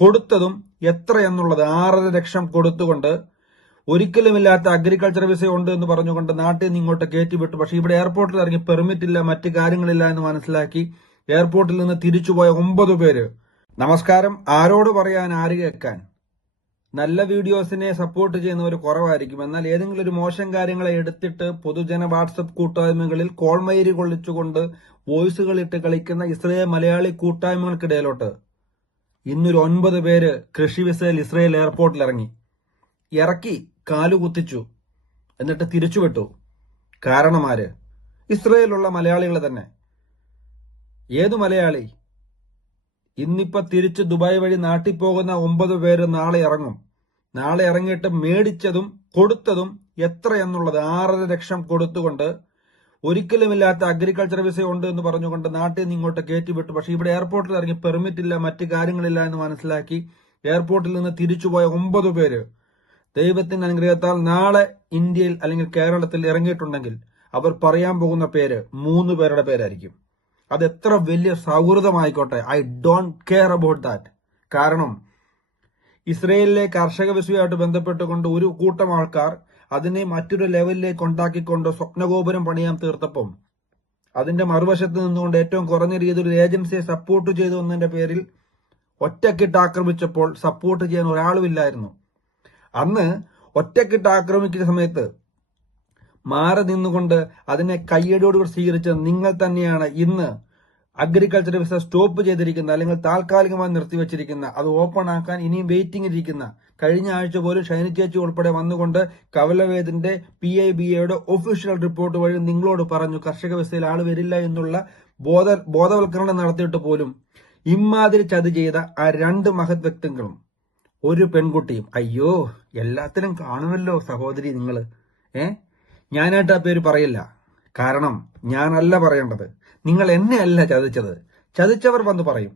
കൊടുത്തതും എത്ര എന്നുള്ളത് ആറര ലക്ഷം കൊടുത്തുകൊണ്ട് ഒരിക്കലുമില്ലാത്ത അഗ്രികൾച്ചർ വിസ ഉണ്ട് എന്ന് പറഞ്ഞുകൊണ്ട് നാട്ടിൽ നിന്ന് ഇങ്ങോട്ട് കയറ്റിവിട്ടു. പക്ഷേ ഇവിടെ എയർപോർട്ടിൽ ഇറങ്ങി പെർമിറ്റ് ഇല്ല മറ്റു കാര്യങ്ങളില്ല എന്ന് മനസ്സിലാക്കി എയർപോർട്ടിൽ നിന്ന് തിരിച്ചുപോയ ഒമ്പത് പേര്. നമസ്കാരം. ആരോട് പറയാൻ ആര് കേൾക്കാൻ? നല്ല വീഡിയോസിനെ സപ്പോർട്ട് ചെയ്യുന്നവർ കുറവായിരിക്കും. എന്നാൽ ഏതെങ്കിലും ഒരു മോശം കാര്യങ്ങളെ എടുത്തിട്ട് പൊതുജന വാട്സപ്പ് കൂട്ടായ്മകളിൽ കോൾമയിരി കൊള്ളിച്ചുകൊണ്ട് വോയിസുകൾ ഇട്ട് കളിക്കുന്ന ഇസ്രയേൽ മലയാളി കൂട്ടായ്മകൾക്കിടയിലോട്ട്. ഇന്നൊരു ഒൻപത് പേര് കൃഷി വിസയിൽ ഇസ്രയേൽ എയർപോർട്ടിൽ ഇറങ്ങി ഇറക്കി കാലു കുത്തിച്ചു. എന്നിട്ട് തിരിച്ചുവിട്ടു കാരണമാര് ഇസ്രയേലുള്ള മലയാളികൾ തന്നെ. ഏതു മലയാളി? ഇന്നിപ്പോ തിരിച്ച് ദുബായ് വഴി നാട്ടിൽ പോകുന്ന ഒമ്പത് പേര് നാളെ ഇറങ്ങും. നാളെ ഇറങ്ങിയിട്ട് മേടിച്ചതും കൊടുത്തതും എത്ര എന്നുള്ളത് ആറര ലക്ഷം കൊടുത്തുകൊണ്ട് ഒരിക്കലുമില്ലാത്ത അഗ്രികൾച്ചർ വിസ ഉണ്ട് എന്ന് പറഞ്ഞുകൊണ്ട് നാട്ടിൽ നിന്ന് ഇങ്ങോട്ട് കയറ്റിവിട്ടു. പക്ഷേ ഇവിടെ എയർപോർട്ടിൽ ഇറങ്ങി പെർമിറ്റ് ഇല്ല മറ്റു കാര്യങ്ങളില്ല എന്ന് മനസ്സിലാക്കി എയർപോർട്ടിൽ നിന്ന് തിരിച്ചുപോയ ഒമ്പത് പേര് ദൈവത്തിന്റെ അനുഗ്രഹത്താൽ നാളെ ഇന്ത്യയിൽ അല്ലെങ്കിൽ കേരളത്തിൽ ഇറങ്ങിയിട്ടുണ്ടെങ്കിൽ അവർ പറയാൻ പോകുന്ന പേര് മൂന്ന് പേരുടെ പേരായിരിക്കും. അത് എത്ര വലിയ സൗഹൃദമായിക്കോട്ടെ. I don't care about that കാരണം ഇസ്രയേലിലെ കർഷക വിഷയമായിട്ട് ബന്ധപ്പെട്ടുകൊണ്ട് ഒരു കൂട്ടം ആൾക്കാർ അതിനെ മറ്റൊരു ലെവലിലേക്ക് ഉണ്ടാക്കിക്കൊണ്ട് സ്വപ്നഗോപുരം പണിയാൻ തീർത്തപ്പം അതിന്റെ മറുവശത്ത് നിന്നുകൊണ്ട് ഏറ്റവും കുറഞ്ഞ രീതിയിൽ ഒരു ഏജൻസിയെ സപ്പോർട്ട് ചെയ്തു എന്നതിന്റെ പേരിൽ ഒറ്റക്കിട്ട് ആക്രമിച്ചപ്പോൾ സപ്പോർട്ട് ചെയ്യാൻ ഒരാളുമില്ലായിരുന്നു. അന്ന് ഒറ്റക്കിട്ട് ആക്രമിക്കുന്ന സമയത്ത് മാറി നിന്നുകൊണ്ട് അതിനെ കയ്യടിയോടുകൂടി സ്വീകരിച്ച നിങ്ങൾ തന്നെയാണ്. ഇന്ന് അഗ്രികൾച്ചർ വിസ സ്റ്റോപ്പ് ചെയ്തിരിക്കുന്ന അല്ലെങ്കിൽ താൽക്കാലികമായി നിർത്തിവെച്ചിരിക്കുന്ന അത് ഓപ്പൺ ആക്കാൻ ഇനിയും വെയിറ്റിംഗ് ഇരിക്കുന്ന കഴിഞ്ഞ ആഴ്ച പോലും ഷൈനി ചേച്ചി ഉൾപ്പെടെ വന്നുകൊണ്ട് കവലവേദിന്റെ പി ഐ ബി എയുടെ ഒഫീഷ്യൽ റിപ്പോർട്ട് വഴി നിങ്ങളോട് പറഞ്ഞു കർഷക വ്യവസ്ഥയിൽ ആൾ വരില്ല എന്നുള്ള ബോധ ബോധവൽക്കരണം നടത്തിയിട്ട് പോലും ഇമാതിരി ചതി ചെയ്ത ആ രണ്ട് മഹത് വ്യക്തികളും ഒരു പെൺകുട്ടിയും. അയ്യോ എല്ലാത്തിനും കാണുമല്ലോ സഹോദരി നിങ്ങൾ ഏ? ഞാനായിട്ട് ആ പേര് പറയില്ല. കാരണം ഞാനല്ല പറയേണ്ടത്. നിങ്ങൾ എന്നെയല്ല ചതിച്ചത്. ചതിച്ചവർ വന്ന് പറയും.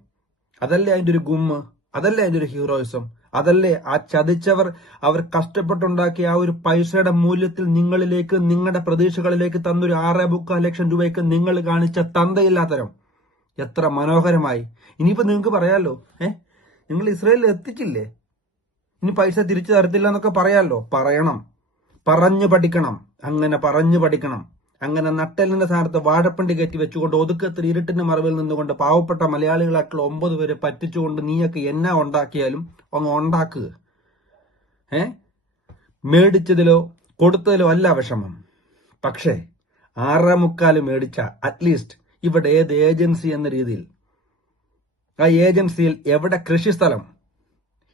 അതല്ലേ അതിന്റെ ഒരു ഗുമ്മ്? അതല്ലേ അതിന്റെ ഒരു ഹീറോയിസം? അതല്ലേ ആ ചതിച്ചവർ അവർ കഷ്ടപ്പെട്ടുണ്ടാക്കിയ ആ ഒരു പൈസയുടെ മൂല്യത്തിൽ നിങ്ങളിലേക്ക് നിങ്ങളുടെ പ്രതീക്ഷകളിലേക്ക് തന്നൊരു ആറേ മുക്കാൽ ലക്ഷം രൂപയ്ക്ക് നിങ്ങൾ കാണിച്ച തന്തയില്ലാത്തരം. എത്ര മനോഹരമായി. ഇനിയിപ്പോ നിങ്ങൾക്ക് പറയാലോ ഏ? നിങ്ങൾ ഇസ്രയേലിൽ എത്തിച്ചില്ലേ? ഇനി പൈസ തിരിച്ചു തരത്തില്ല എന്നൊക്കെ പറയാലോ? പറയണം. പറഞ്ഞു പഠിക്കണം. അങ്ങനെ പറഞ്ഞു പഠിക്കണം. അങ്ങനെ നട്ടലിന്റെ സ്ഥാനത്ത് വാഴപ്പണ്ടി കയറ്റി വെച്ചുകൊണ്ട് ഒതുക്കത്തിൽ ഇരുട്ടിന്റെ മറവിൽ നിന്നുകൊണ്ട് പാവപ്പെട്ട മലയാളികളായിട്ടുള്ള ഒമ്പത് പേരെ പറ്റിച്ചുകൊണ്ട് നീയൊക്കെ എന്നാ ഉണ്ടാക്കിയാലും അങ്ങ് ഉണ്ടാക്കുക. ഏ? മേടിച്ചതിലോ കൊടുത്തതിലോ അല്ല വിഷമം. പക്ഷേ ആറേ മുക്കാൽ മേടിച്ച അറ്റ്ലീസ്റ്റ് ഇവിടെ ഏത് ഏജൻസി എന്ന രീതിയിൽ. ആ ഏജൻസിയിൽ എവിടെ കൃഷിസ്ഥലം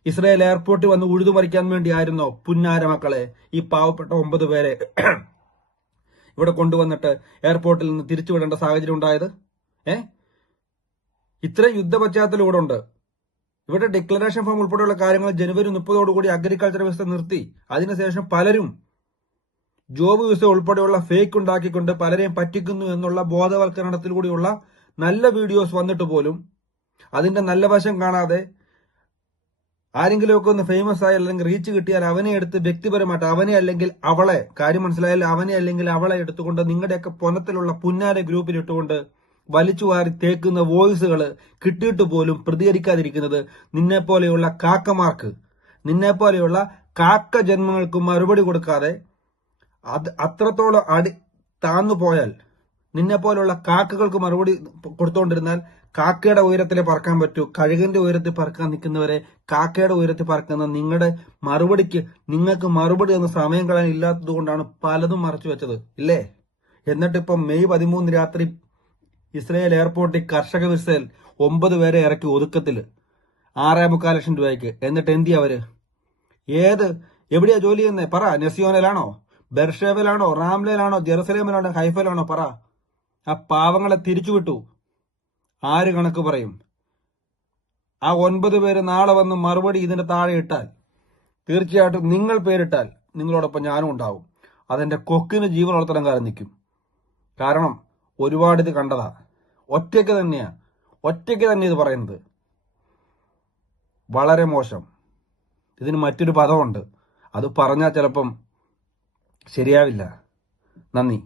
ഇസ്രായേൽ എയർപോർട്ടിൽ വന്ന് ഉഴുതുമറിക്കാൻ വേണ്ടിയായിരുന്നോ? പുന്നാര മക്കളെ ഈ പാവപ്പെട്ട ഒമ്പത് പേരെ ഇവിടെ കൊണ്ടുവന്നിട്ട് എയർപോർട്ടിൽ നിന്ന് തിരിച്ചുവിടേണ്ട സാഹചര്യം ഉണ്ടായത്? ഏ? ഇത്രയും യുദ്ധ പശ്ചാത്തലം ഇവിടെ ഉണ്ട് ഇവിടെ ഡിക്ലറേഷൻ ഫോം ഉൾപ്പെടെയുള്ള കാര്യങ്ങൾ ജനുവരി മുപ്പതോടുകൂടി അഗ്രികൾച്ചർ വിസ നിർത്തി. അതിനുശേഷം പലരും ജോബ് വിസ ഉൾപ്പെടെയുള്ള ഫേക്ക് ഉണ്ടാക്കിക്കൊണ്ട് പലരെയും പറ്റിക്കുന്നു എന്നുള്ള ബോധവൽക്കരണത്തിലൂടെയുള്ള നല്ല വീഡിയോസ് വന്നിട്ട് പോലും അതിന്റെ നല്ല വശം കാണാതെ ആരെങ്കിലുമൊക്കെ ഒന്ന് ഫേമസ് ആയി അല്ലെങ്കിൽ റീച്ച് കിട്ടിയാൽ അവനെ എടുത്ത് വ്യക്തിപരമായിട്ട് അവനെ അല്ലെങ്കിൽ അവളെ കാര്യം മനസ്സിലായാൽ അവനെ അല്ലെങ്കിൽ അവളെ എടുത്തുകൊണ്ട് നിങ്ങളുടെയൊക്കെ പൊനത്തിലുള്ള പുന്നാര ഗ്രൂപ്പിൽ ഇട്ടുകൊണ്ട് വലിച്ചു വാരി തേക്കുന്ന വോയിസുകൾ കിട്ടിയിട്ട് പോലും പ്രതികരിക്കാതിരിക്കുന്നത് നിന്നെ പോലെയുള്ള കാക്കമാർക്ക് നിന്നെ പോലെയുള്ള കാക്ക ജന്മങ്ങൾക്ക് മറുപടി കൊടുക്കാതെ അത് അത്രത്തോളം അടി താന്നു പോയാൽ നിന്നെ പോലുള്ള കാക്കകൾക്ക് മറുപടി കൊടുത്തുകൊണ്ടിരുന്നാൽ കാക്കയുടെ ഉയരത്തിൽ പറക്കാൻ പറ്റൂ. കഴുകന്റെ ഉയരത്തിൽ പറക്കാൻ നിൽക്കുന്നവരെ കാക്കയുടെ ഉയരത്തിൽ പറക്കുന്ന നിങ്ങളുടെ മറുപടിക്ക് നിങ്ങൾക്ക് മറുപടി എന്ന സമയം കളയാൻ ഇല്ലാത്തത് കൊണ്ടാണ് പലതും മറച്ചു വെച്ചത്. ഇല്ലേ? എന്നിട്ട് ഇപ്പം മെയ് പതിമൂന്ന് രാത്രി ഇസ്രയേൽ എയർപോർട്ടിൽ കർഷക വിസയിൽ ഒമ്പത് പേരെ ഇറക്കി ഒതുക്കത്തിൽ. ആറേ മുക്കാൽ ലക്ഷം രൂപയ്ക്ക്. എന്നിട്ട് എന്തി അവർ? ഏത്? എവിടെയാ ജോലി ചെയ്യുന്നത് പറ. നെസിയോനിലാണോ ബെർഷേവിലാണോ റാംലയിലാണോ? ജെറുസലേമിലാണോ? ഹൈഫയിലാണോ? പറ. ആ പാവങ്ങളെ തിരിച്ചുവിട്ടു ആര് കണക്ക് പറയും? ആ ഒൻപത് പേര് നാളെ വന്ന് മറുപടി ഇതിന്റെ താഴെ ഇട്ടാൽ. തീർച്ചയായിട്ടും നിങ്ങൾ പേരിട്ടാൽ നിങ്ങളോടൊപ്പം ഞാനും ഉണ്ടാവും. അതെന്റെ കൊക്കിന് ജീവൻ വളർത്തണം കാലം നിൽക്കും. കാരണം ഒരുപാട് ഇത് കണ്ടതാ. ഒറ്റയ്ക്ക് തന്നെയാ. ഒറ്റയ്ക്ക് തന്നെ ഇത് പറയുന്നത്. വളരെ മോശം. ഇതിന് മറ്റൊരു പദമുണ്ട്. അത് പറഞ്ഞാൽ ചിലപ്പം ശരിയാവില്ല. നന്ദി.